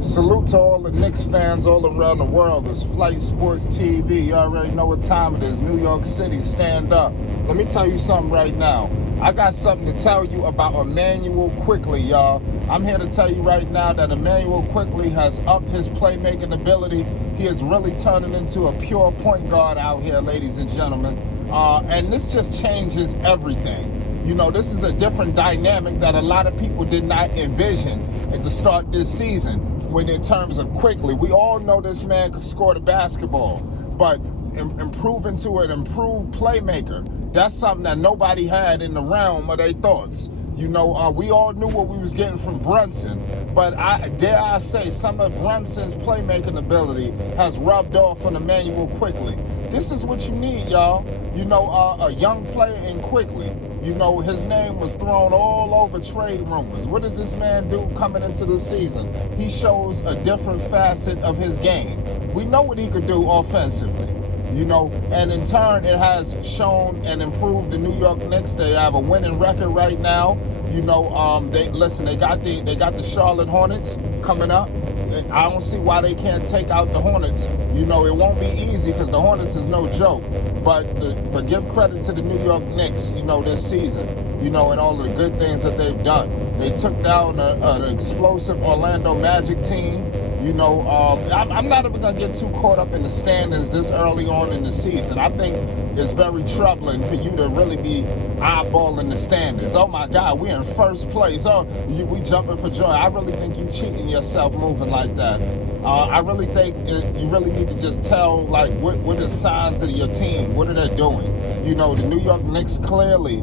Salute to all the Knicks fans all around the world. It's Flight Sports TV. You already know what time it is. New York City, stand up. Let me tell you something right now. I got something to tell you about Immanuel Quickley, y'all. I'm here to tell you right now that Immanuel Quickley has upped his playmaking ability. He is really turning into a pure point guard out here, ladies and gentlemen. And this just changes everything. You know, this is a different dynamic that a lot of people did not envision at the start this season. When in terms of Quickley, we all know this man could score the basketball, but improving to an improved playmaker, that's something that nobody had in the realm of their thoughts. You know, we all knew what we was getting from Brunson, but dare I say, some of Brunson's playmaking ability has rubbed off on Immanuel Quickley. This is what you need, y'all. You know, a young player in Quickley. You know, his name was thrown all over trade rumors. What does this man do coming into the season? He shows a different facet of his game. We know what he could do offensively. You know, and in turn, it has shown and improved the New York Knicks. They have a winning record right now. You know, they got the Charlotte Hornets coming up. I don't see why they can't take out the Hornets. You know, it won't be easy because the Hornets is no joke. But give credit to the New York Knicks, you know, this season, you know, and all of the good things that they've done. They took down an explosive Orlando Magic team. You know, I'm not even going to get too caught up in the standings this early on in the season. I think it's very troubling for you to really be eyeballing the standings. Oh, my God, we're in first place. Oh, we jumping for joy. I really think you cheating yourself moving like that. I really think you really need to just tell, like, what are the signs of your team? What are they doing? You know, the New York Knicks clearly,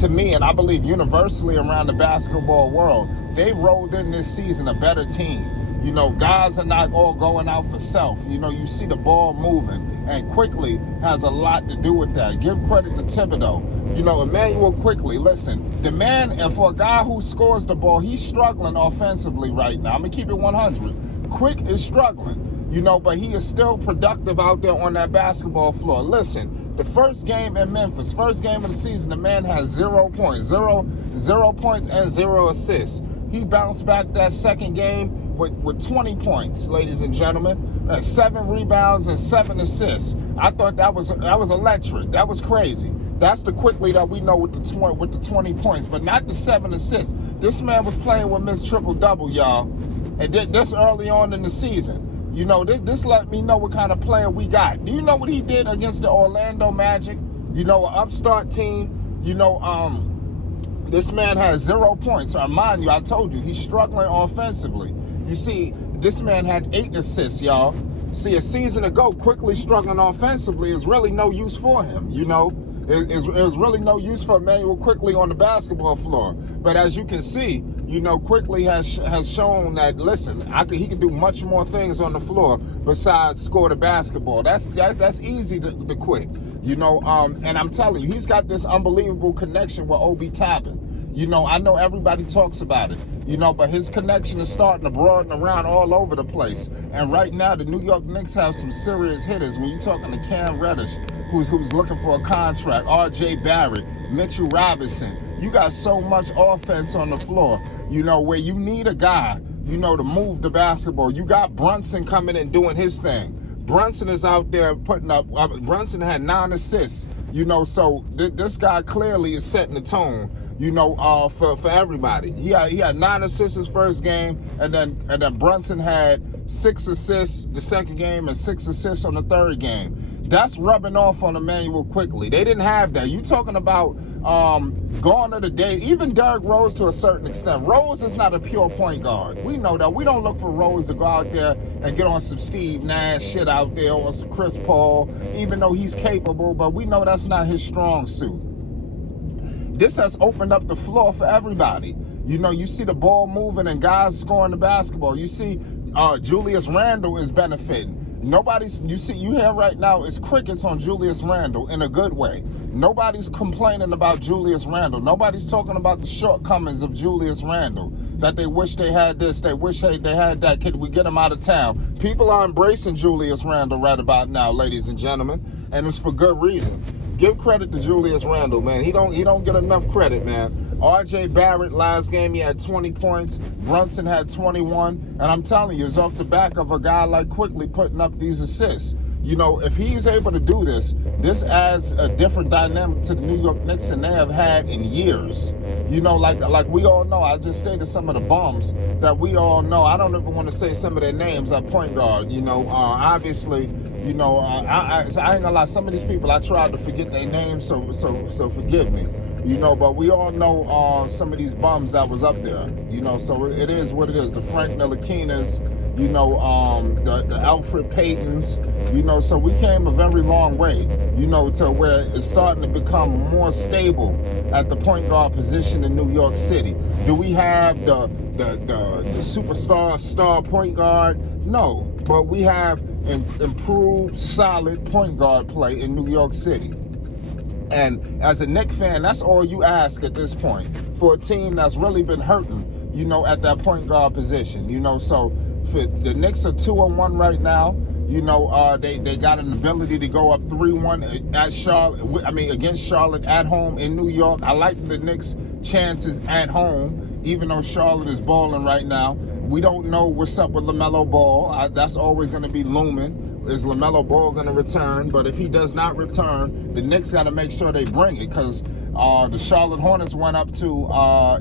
to me, and I believe universally around the basketball world, they rolled in this season a better team. You know, guys are not all going out for self. You know, you see the ball moving, and Quickley has a lot to do with that. Give credit to Thibodeau. You know, Immanuel Quickley, listen, the man, and for a guy who scores the ball, he's struggling offensively right now. I'm going to keep it 100. Quick is struggling, you know, but he is still productive out there on that basketball floor. Listen, the first game in Memphis, first game of the season, the man has 0 points, zero points and 0 assists. He bounced back that second game with 20 points, ladies and gentlemen, 7 rebounds and 7 assists. I thought that was electric. That was crazy. That's the Quickley that we know with the 20 points, but not the 7 assists. This man was playing with Miss Triple Double, y'all, and this early on in the season. You know, this let me know what kind of player we got. Do you know what he did against the Orlando Magic? You know, an upstart team. You know, this man has 0 points. Mind you, I told you, he's struggling offensively. You see, this man had 8 assists, y'all. See, a season ago, Quickley struggling offensively is really no use for him, you know. It was really no use for Immanuel Quickley on the basketball floor. But as you can see, you know, Quickley has shown that, listen, he can do much more things on the floor besides score the basketball. That's easy to Quick, you know. And I'm telling you, he's got this unbelievable connection with Obi Toppin. You know, I know everybody talks about it, you know, but his connection is starting to broaden around all over the place. And right now, the New York Knicks have some serious hitters. When you're talking to Cam Reddish, who's looking for a contract, R.J. Barrett, Mitchell Robinson, you got so much offense on the floor, you know, where you need a guy, you know, to move the basketball. You got Brunson coming and doing his thing. Brunson is out there putting up, Brunson had 9 assists, you know, so this guy clearly is setting the tone, you know, for everybody. He had 9 assists his first game, and then Brunson had 6 assists the second game and 6 assists on the third game. That's rubbing off on Immanuel Quickley. They didn't have that. You talking about gone are the days. Even Derrick Rose to a certain extent. Rose is not a pure point guard. We know that. We don't look for Rose to go out there and get on some Steve Nash shit out there or some Chris Paul, even though he's capable, but we know that's not his strong suit. This has opened up the floor for everybody. You know, you see the ball moving and guys scoring the basketball. You see Julius Randle is benefiting. You hear right now, it's crickets on Julius Randle in a good way. Nobody's complaining about Julius Randle. Nobody's talking about the shortcomings of Julius Randle, that they wish they had this, they wish they had that. Could we get him out of town? People are embracing Julius Randle right about now, ladies and gentlemen, and it's for good reason. Give credit to Julius Randle, man. He don't get enough credit, man. R.J. Barrett, last game, he had 20 points. Brunson had 21. And I'm telling you, it's off the back of a guy like Quickley putting up these assists. You know, if he's able to do this, this adds a different dynamic to the New York Knicks than they have had in years. You know, like we all know, I just stated some of the bums that we all know. I don't even want to say some of their names at point guard. You know, obviously, you know, I ain't gonna lie, some of these people, I tried to forget their names, so forgive me. You know, but we all know some of these bums that was up there. You know, so it is what it is. The Frank Ntilikina's, you know, the Alfred Paytons, you know, so we came a very long way, you know, to where it's starting to become more stable at the point guard position in New York City. Do we have the superstar star point guard? No, but we have improved, solid point guard play in New York City. And as a Knicks fan, that's all you ask at this point for a team that's really been hurting, you know, at that point guard position, you know. So for the Knicks are 2-1 right now. You know, they got an ability to go up 3-1 at Charlotte. I mean, against Charlotte at home in New York. I like the Knicks' chances at home, even though Charlotte is balling right now. We don't know what's up with LaMelo Ball. That's always going to be looming. Is LaMelo Ball going to return? But if he does not return, the Knicks got to make sure they bring it, because the Charlotte Hornets went up to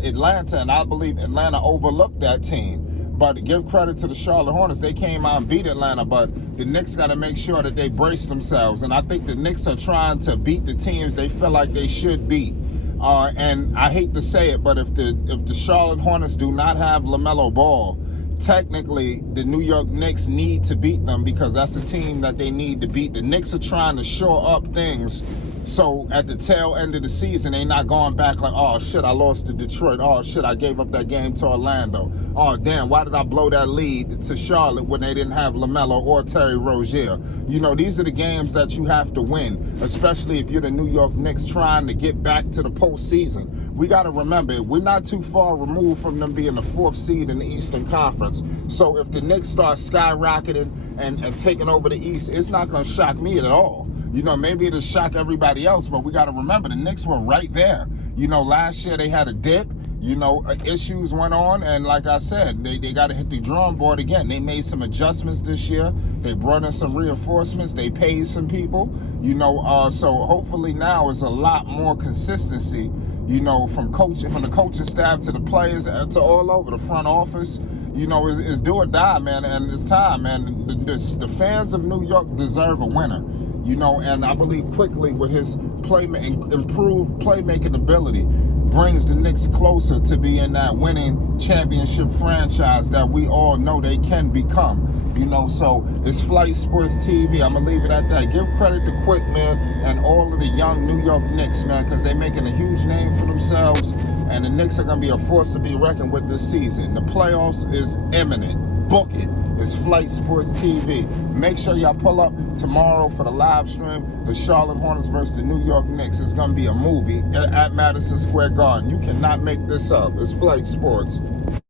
Atlanta, and I believe Atlanta overlooked that team. But give credit to the Charlotte Hornets. They came out and beat Atlanta, but the Knicks got to make sure that they brace themselves. And I think the Knicks are trying to beat the teams they feel like they should beat. And I hate to say it, but if the Charlotte Hornets do not have LaMelo Ball, technically the New York Knicks need to beat them, because that's the team that they need to beat. The Knicks are trying to shore up things, so at the tail end of the season, they not going back like, oh shit, I lost to Detroit. Oh shit, I gave up that game to Orlando. Oh damn, why did I blow that lead to Charlotte when they didn't have LaMelo or Terry Rozier? You know, these are the games that you have to win, especially if you're the New York Knicks trying to get back to the postseason. We got to remember, we're not too far removed from them being the 4th seed in the Eastern Conference. So if the Knicks start skyrocketing and taking over the East, it's not going to shock me at all. You know, maybe it'll shock everybody else, but we got to remember the Knicks were right there. You know, last year they had a dip. You know, issues went on, and like I said, they got to hit the drawing board again. They made some adjustments this year. They brought in some reinforcements. They paid some people. You know, so hopefully now is a lot more consistency. You know, from the coaching staff to the players to all over the front office. You know, it's do or die, man, and it's time, man. The fans of New York deserve a winner. You know, and I believe Quickley, with his improved playmaking ability, brings the Knicks closer to being that winning championship franchise that we all know they can become. You know, so it's Flight Sports TV. I'm going to leave it at that. Give credit to Quick, man, and all of the young New York Knicks, man, because they're making a huge name for themselves, and the Knicks are going to be a force to be reckoned with this season. The playoffs is imminent. Book it. It's Flight Sports TV. Make sure y'all pull up tomorrow for the live stream, the Charlotte Hornets versus the New York Knicks. It's going to be a movie at Madison Square Garden. You cannot make this up. It's Flight Sports.